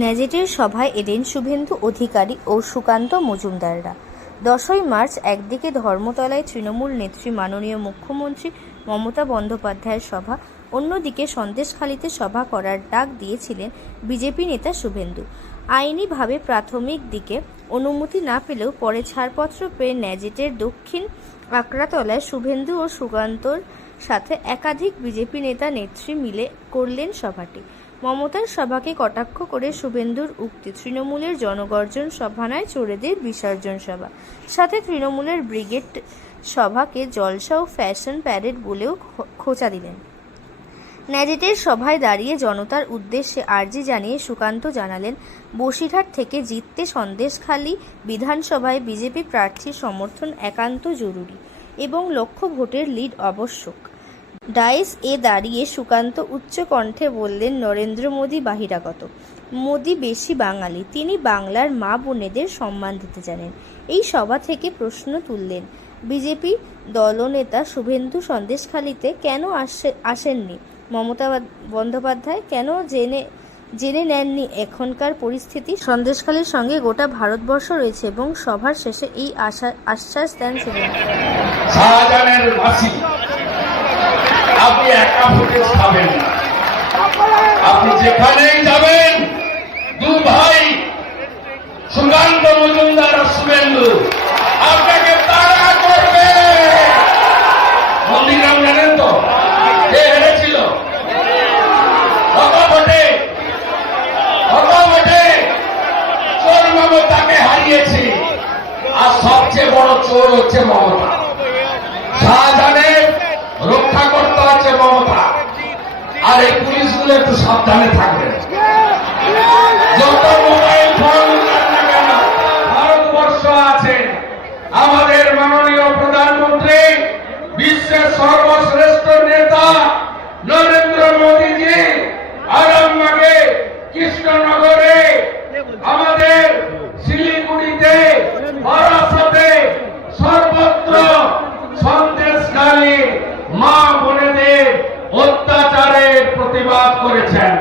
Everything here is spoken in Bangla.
ন্যাজেটের সভায় এলেন শুভেন্দু অধিকারী ও সুকান্ত মজুমদাররা। দশই মার্চ একদিকে ধর্মতলায় তৃণমূল নেত্রী মাননীয় মুখ্যমন্ত্রী মমতা বন্দ্যোপাধ্যায়ের সভা, অন্যদিকে সন্দেশখালিতে সভা করার ডাক দিয়েছিলেন বিজেপি নেতা শুভেন্দু। আইনিভাবে প্রাথমিক দিকে অনুমতি না পেলেও পরে ছাড়পত্র পেয়ে ন্যাজেটের দক্ষিণ আকড়াতলায় শুভেন্দু ও সুকান্তর সাথে একাধিক বিজেপি নেতা নেত্রী মিলে করলেন সভাটি। মমতার সভাকে কটাক্ষ করে শুভেন্দুর উক্তি। তৃণমূলের জনগর্জন সভা নয় চোরেদের বিসর্জন সভা। সাথে তৃণমূলের ব্রিগেড সভাকে জলসা ও ফ্যাশন প্যারেড বলেও খোঁচা দিলেন। ন্যাজেটের সভায় দাঁড়িয়ে জনতার উদ্দেশ্যে আর্জি জানিয়ে সুকান্ত জানালেন, বসিরহাট থেকে জিততে সন্দেশখালী বিধানসভায় বিজেপি প্রার্থীর সমর্থন একান্ত জরুরি এবং লক্ষ্য ভোটের লিড আবশ্যক। ডাইস এ দাঁড়িয়ে সুকান্ত উচ্চ কণ্ঠে বললেন, নরেন্দ্র মোদী বাহিরাগত। মোদী বেশি বাঙালি। তিনি বাংলার মা বোনেদের সম্মান দিতে জানেন। এই সভা থেকে প্রশ্ন তুললেন, বিজেপি দলনেতা শুভেন্দু সন্দেশখালিতে কেন আসে, আসেননি? মমতা বন্দ্যোপাধ্যায় কেন জেনে জেনে নেননি? এখনকার পরিস্থিতি? সন্দেশখালির সঙ্গে গোটা ভারতবর্ষ রয়েছে এবং সভার শেষে এই আশা, আশ্বাস দেন শুভেন্দু। আপনি একা ফুটেজ খাবেন না। আপনি যেখানেই যাবেন, দু ভাই সুকান্ত মজুমদার আর শুভেন্দু, আপনাকে তাড়া করবে। মন্দিরগ্রাম জানেন তো? কে হেরেছিল? ভোটে ভোটে চোর মমতাকে হারিয়েছি। আর সবচেয়ে বড় চোর হচ্ছে মমতা। শাহজাহানের রক্ষা করতে হচ্ছে মমতা। আর এই পুলিশগুলো একটু সাবধানে থাকবে। যত মোবাইল ফোন ভারতবর্ষ আছে, আমাদের মাননীয় প্রধানমন্ত্রী, বিশ্বের সর্বশ্রেষ্ঠ নেতা নরেন্দ্র মোদীজি, আরামবাগে কৃষ্ণনগরে, আমাদের শিলিগুড়িতে বারাসতে মা বোনেদের অত্যাচারের প্রতিবাদ করেছেন।